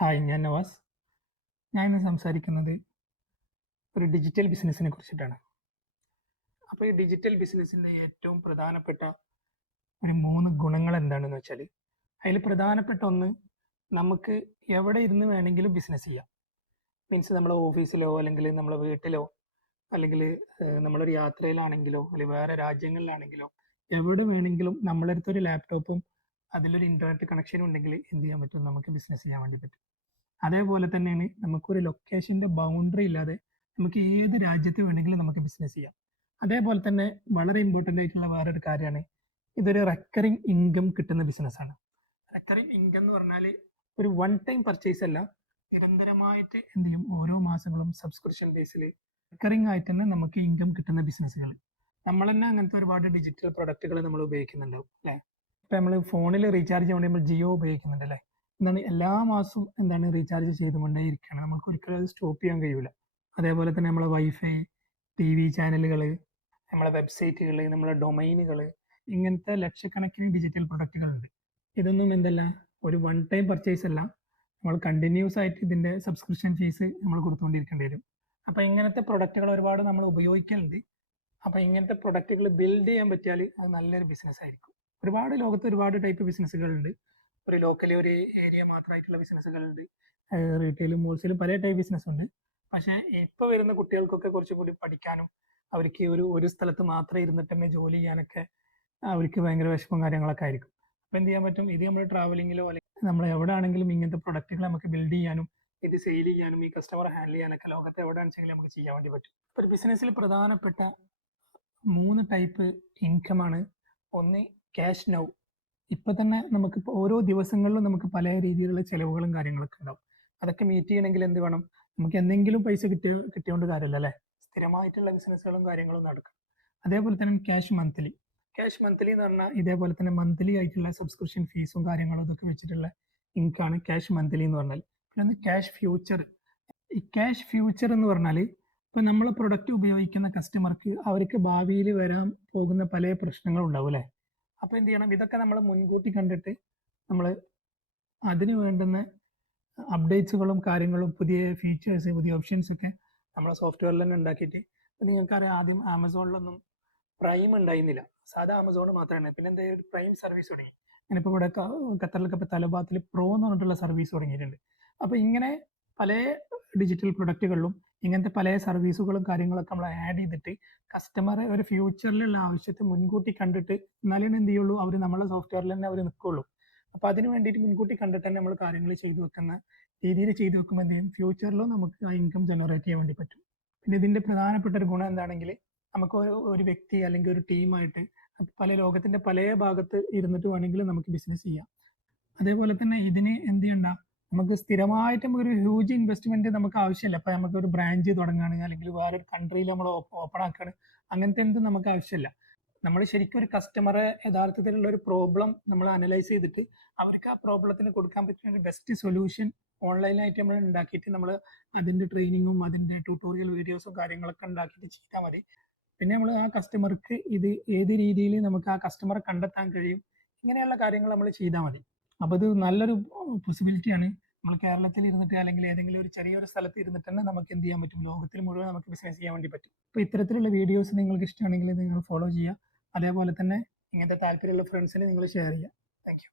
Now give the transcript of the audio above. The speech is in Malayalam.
ഹായ്, ഞാൻ നവാസ്. ഞാൻ ഇന്ന് സംസാരിക്കുന്നത് ഒരു ഡിജിറ്റൽ ബിസിനസ്സിനെ കുറിച്ചിട്ടാണ്. അപ്പോൾ ഈ ഡിജിറ്റൽ ബിസിനസ്സിൻ്റെ ഏറ്റവും പ്രധാനപ്പെട്ട ഒരു 3 ഗുണങ്ങൾ എന്താണെന്ന് വെച്ചാൽ, അതിൽ പ്രധാനപ്പെട്ട ഒന്ന്, നമുക്ക് എവിടെ ഇരുന്ന് വേണമെങ്കിലും ബിസിനസ് ചെയ്യാം. മീൻസ് നമ്മളെ ഓഫീസിലോ അല്ലെങ്കിൽ നമ്മളെ വീട്ടിലോ അല്ലെങ്കിൽ നമ്മളൊരു യാത്രയിലാണെങ്കിലോ അല്ലെങ്കിൽ വേറെ രാജ്യങ്ങളിലാണെങ്കിലോ എവിടെ വേണമെങ്കിലും നമ്മളെ അടുത്തൊരു ലാപ്ടോപ്പും അതിലൊരു ഇൻ്റർനെറ്റ് കണക്ഷനും ഉണ്ടെങ്കിൽ എന്ത് ചെയ്യാൻ പറ്റും? നമുക്ക് ബിസിനസ് ചെയ്യാൻ വേണ്ടി പറ്റും. അതേപോലെ തന്നെയാണ് നമുക്കൊരു ലൊക്കേഷൻ്റെ ബൗണ്ടറി ഇല്ലാതെ നമുക്ക് ഏത് രാജ്യത്ത് വേണമെങ്കിലും നമുക്ക് ബിസിനസ് ചെയ്യാം. അതേപോലെ തന്നെ വളരെ ഇമ്പോർട്ടൻ്റ് ആയിട്ടുള്ള വേറൊരു കാര്യമാണ്, ഇതൊരു റെക്കറിങ് ഇൻകം കിട്ടുന്ന ബിസിനസ്സാണ്. റെക്കറിങ് ഇൻകം എന്ന് പറഞ്ഞാൽ ഒരു വൺ ടൈം പർച്ചേസ് അല്ല, നിരന്തരമായിട്ട് എന്ത് ചെയ്യും, ഓരോ മാസങ്ങളും സബ്സ്ക്രിപ്ഷൻ ബേസിൽ റെക്കറിങ് ആയിട്ട് തന്നെ നമുക്ക് ഇൻകം കിട്ടുന്ന ബിസിനസ്സുകൾ. നമ്മൾ തന്നെ അങ്ങനത്തെ ഒരുപാട് ഡിജിറ്റൽ പ്രൊഡക്റ്റുകൾ നമ്മൾ ഉപയോഗിക്കുന്നുണ്ടാവും അല്ലേ? ഇപ്പം നമ്മൾ ഫോണിൽ റീചാർജ് ചെയ്യാൻ വേണ്ടി നമ്മൾ ജിയോ ഉപയോഗിക്കുന്നുണ്ട് അല്ലേ? എന്താണ് എല്ലാ മാസവും എന്താണ് റീചാർജ് ചെയ്തുകൊണ്ടേ ഇരിക്കുകയാണ്. നമുക്ക് ഒരിക്കലും അത് സ്റ്റോപ്പ് ചെയ്യാൻ കഴിയൂല. അതേപോലെ തന്നെ നമ്മളെ വൈഫൈ, ടി വി ചാനലുകൾ, നമ്മളെ വെബ്സൈറ്റുകൾ, നമ്മളെ ഡൊമൈനുകൾ, ഇങ്ങനത്തെ ലക്ഷക്കണക്കിന് ഡിജിറ്റൽ പ്രൊഡക്റ്റുകളുണ്ട്. ഇതൊന്നും എന്തല്ല, ഒരു വൺ ടൈം പർച്ചേസ് അല്ല, നമ്മൾ കണ്ടിന്യൂസ് ആയിട്ട് ഇതിൻ്റെ സബ്സ്ക്രിപ്ഷൻ ഫീസ് നമ്മൾ കൊടുത്തുകൊണ്ടിരിക്കേണ്ടി വരും. അപ്പോൾ ഇങ്ങനത്തെ പ്രൊഡക്റ്റുകൾ ഒരുപാട് നമ്മൾ ഉപയോഗിക്കലുണ്ട്. അപ്പോൾ ഇങ്ങനത്തെ പ്രൊഡക്റ്റുകൾ ബിൽഡ് ചെയ്യാൻ പറ്റിയാൽ അത് നല്ലൊരു ബിസിനസ് ആയിരിക്കും. ലോകത്ത് ഒരുപാട് ടൈപ്പ് ബിസിനസ്സുകളുണ്ട്. ഒരു ലോക്കലി ഒരു ഏരിയ മാത്രമായിട്ടുള്ള ബിസിനസ്സുകളുണ്ട്. റീറ്റെയിലും ഹോൾസെയിലും പല ടൈപ്പ് ബിസിനസ് ഉണ്ട്. പക്ഷേ ഇപ്പോൾ വരുന്ന കുട്ടികൾക്കൊക്കെ കുറച്ചും കൂടി പഠിക്കാനും അവർക്ക് ഒരു സ്ഥലത്ത് മാത്രം ഇരുന്നിട്ട് തന്നെ ജോലി ചെയ്യാനൊക്കെ അവർക്ക് ഭയങ്കര വിഷമവും കാര്യങ്ങളൊക്കെ ആയിരിക്കും. അപ്പോൾ എന്ത് ചെയ്യാൻ പറ്റും? ഇത് നമ്മൾ ട്രാവലിങ്ങിലോ അല്ലെങ്കിൽ നമ്മൾ എവിടെ ആണെങ്കിലും ഇങ്ങനത്തെ പ്രൊഡക്റ്റുകൾ നമുക്ക് ബിൽഡ് ചെയ്യാനും ഇത് സെയിൽ ചെയ്യാനും ഈ കസ്റ്റമറെ ഹാൻഡിൽ ചെയ്യാനൊക്കെ ലോകത്ത് എവിടെ ആണെങ്കിലും നമുക്ക് ചെയ്യാൻ വേണ്ടി പറ്റും. ഒരു ബിസിനസ്സിൽ പ്രധാനപ്പെട്ട 3 ടൈപ്പ് ഇൻകമാണ്. ഒന്ന്, ക്യാഷ് നൗ. ഇപ്പൊ തന്നെ നമുക്കിപ്പോൾ ഓരോ ദിവസങ്ങളിലും നമുക്ക് പല രീതിയിലുള്ള ചെലവുകളും കാര്യങ്ങളൊക്കെ ഉണ്ടാവും. അതൊക്കെ മീറ്റ് ചെയ്യണമെങ്കിൽ എന്ത് വേണം? നമുക്ക് എന്തെങ്കിലും പൈസ കിട്ടിയോണ്ട് കാര്യമല്ല അല്ലേ? സ്ഥിരമായിട്ടുള്ള ബിസിനസ്സുകളും കാര്യങ്ങളും നടക്കും. അതേപോലെ തന്നെ ക്യാഷ് മന്ത്ലി. ക്യാഷ് മന്ത്ലി എന്ന് പറഞ്ഞാൽ ഇതേപോലെ തന്നെ മന്ത്ലി ആയിട്ടുള്ള സബ്സ്ക്രിപ്ഷൻ ഫീസും കാര്യങ്ങളും ഇതൊക്കെ വെച്ചിട്ടുള്ള ഇൻകാണ് ക്യാഷ് മന്ത്ലി എന്ന് പറഞ്ഞാൽ. പിന്നെ ഒന്ന് ക്യാഷ് ഫ്യൂച്ചർ. ഈ ക്യാഷ് ഫ്യൂച്ചർ എന്ന് പറഞ്ഞാൽ ഇപ്പൊ നമ്മൾ പ്രൊഡക്റ്റ് ഉപയോഗിക്കുന്ന കസ്റ്റമർക്ക് അവർക്ക് ഭാവിയിൽ വരാൻ പോകുന്ന പല പ്രശ്നങ്ങളും ഉണ്ടാവും അല്ലേ? അപ്പോൾ എന്ത് ചെയ്യണം? ഇതൊക്കെ നമ്മൾ മുൻകൂട്ടി കണ്ടിട്ട് നമ്മൾ അതിന് വേണ്ടുന്ന അപ്ഡേറ്റ്സുകളും കാര്യങ്ങളും പുതിയ ഫീച്ചേഴ്സ് പുതിയ ഓപ്ഷൻസ് ഒക്കെ നമ്മളെ സോഫ്റ്റ്വെയറിൽ തന്നെ ഉണ്ടാക്കിയിട്ട്, നിങ്ങൾക്കറിയാം ആദ്യം ആമസോണിലൊന്നും പ്രൈം ഉണ്ടായിരുന്നില്ല, സാധാ ആമസോൺ മാത്രമാണ്. പിന്നെ എന്താ, പ്രൈം സർവീസ് തുടങ്ങി. അങ്ങനെ ഇപ്പോൾ ഇവിടെ ഖത്തറിലൊക്കെ ഇപ്പോൾ തലബാത്തിൽ പ്രോ എന്ന് പറഞ്ഞിട്ടുള്ള സർവീസ് തുടങ്ങിയിട്ടുണ്ട്. അപ്പോൾ ഇങ്ങനെ പല ഡിജിറ്റൽ പ്രൊഡക്റ്റുകളിലും ഇങ്ങനത്തെ പല സർവീസുകളും കാര്യങ്ങളൊക്കെ നമ്മൾ ആഡ് ചെയ്തിട്ട് കസ്റ്റമറെ ഒരു ഫ്യൂച്ചറിലുള്ള ആവശ്യത്തെ മുൻകൂട്ടി കണ്ടിട്ട് എന്നാലേ എന്ത് ചെയ്യുള്ളൂ, അവർ നമ്മളെ സോഫ്റ്റ്വെയറിൽ തന്നെ അവർ നിൽക്കുള്ളൂ. അപ്പോൾ അതിന് വേണ്ടിയിട്ട് മുൻകൂട്ടി കണ്ടിട്ട് തന്നെ നമ്മൾ കാര്യങ്ങൾ ചെയ്തു വെക്കുന്ന രീതിയിൽ ചെയ്തു വെക്കുമ്പോൾ എന്ത് ചെയ്യും, ഫ്യൂച്ചറിലും നമുക്ക് ആ ഇൻകം ജനറേറ്റ് ചെയ്യാൻ വേണ്ടി പറ്റും. പിന്നെ ഇതിൻ്റെ പ്രധാനപ്പെട്ട ഒരു ഗുണം എന്താണെങ്കിൽ, നമുക്ക് ഒരു വ്യക്തി അല്ലെങ്കിൽ ഒരു ടീമായിട്ട് ലോകത്തിന്റെ പല ഭാഗത്ത് ഇരുന്നിട്ട് വേണമെങ്കിലും നമുക്ക് ബിസിനസ് ചെയ്യാം. അതേപോലെ തന്നെ ഇതിന് എന്ത് ചെയ്യണ്ട, നമുക്ക് സ്ഥിരമായിട്ട് നമുക്കൊരു ഹ്യൂജ് ഇൻവെസ്റ്റ്മെന്റ് നമുക്ക് ആവശ്യമില്ല. ഇപ്പൊ നമുക്ക് ഒരു ബ്രാഞ്ച് തുടങ്ങുകയാണ് അല്ലെങ്കിൽ വേറൊരു കൺട്രിയിൽ നമ്മൾ ഓപ്പൺ ആക്കുകയാണ്, അങ്ങനത്തെ എന്തും നമുക്ക് ആവശ്യമില്ല. നമ്മൾ ശരിക്കും ഒരു കസ്റ്റമറെ യഥാർത്ഥത്തിലുള്ള ഒരു പ്രോബ്ലം നമ്മൾ അനലൈസ് ചെയ്തിട്ട് അവർക്ക് ആ പ്രോബ്ലത്തിന് കൊടുക്കാൻ പറ്റുന്ന ഒരു ബെസ്റ്റ് സൊല്യൂഷൻ ഓൺലൈനായിട്ട് നമ്മൾ ഉണ്ടാക്കിയിട്ട് നമ്മൾ അതിൻ്റെ ട്രെയിനിങ്ങും അതിൻ്റെ ട്യൂട്ടോറിയൽ വീഡിയോസും കാര്യങ്ങളൊക്കെ ഉണ്ടാക്കിയിട്ട് ചെയ്താൽ മതി. പിന്നെ നമ്മൾ ആ കസ്റ്റമർക്ക് ഇത് ഏത് രീതിയിൽ നമുക്ക് ആ കസ്റ്റമറെ കണ്ടെത്താൻ കഴിയും, ഇങ്ങനെയുള്ള കാര്യങ്ങൾ നമ്മൾ ചെയ്താൽ മതി. അപ്പോൾ ഇത് നല്ലൊരു പോസിബിലിറ്റിയാണ്. നമ്മൾ കേരളത്തിൽ ഇരുന്നിട്ട് അല്ലെങ്കിൽ ഏതെങ്കിലും ഒരു ചെറിയൊരു സ്ഥലത്ത് ഇരുന്നിട്ട് തന്നെ നമുക്ക് എന്ത് ചെയ്യാൻ പറ്റും, ലോകത്തിൽ മുഴുവൻ നമുക്ക് ബിസിനസ് ചെയ്യാൻ വേണ്ടി പറ്റും. അപ്പോൾ ഇത്തരത്തിലുള്ള വീഡിയോസ് നിങ്ങൾക്ക് ഇഷ്ടമാണെങ്കിൽ നിങ്ങൾ ഫോളോ ചെയ്യുക. അതേപോലെ തന്നെ ഇങ്ങനത്തെ താല്പര്യമുള്ള ഫ്രണ്ട്സിന് നിങ്ങൾ ഷെയർ ചെയ്യുക. Thank you.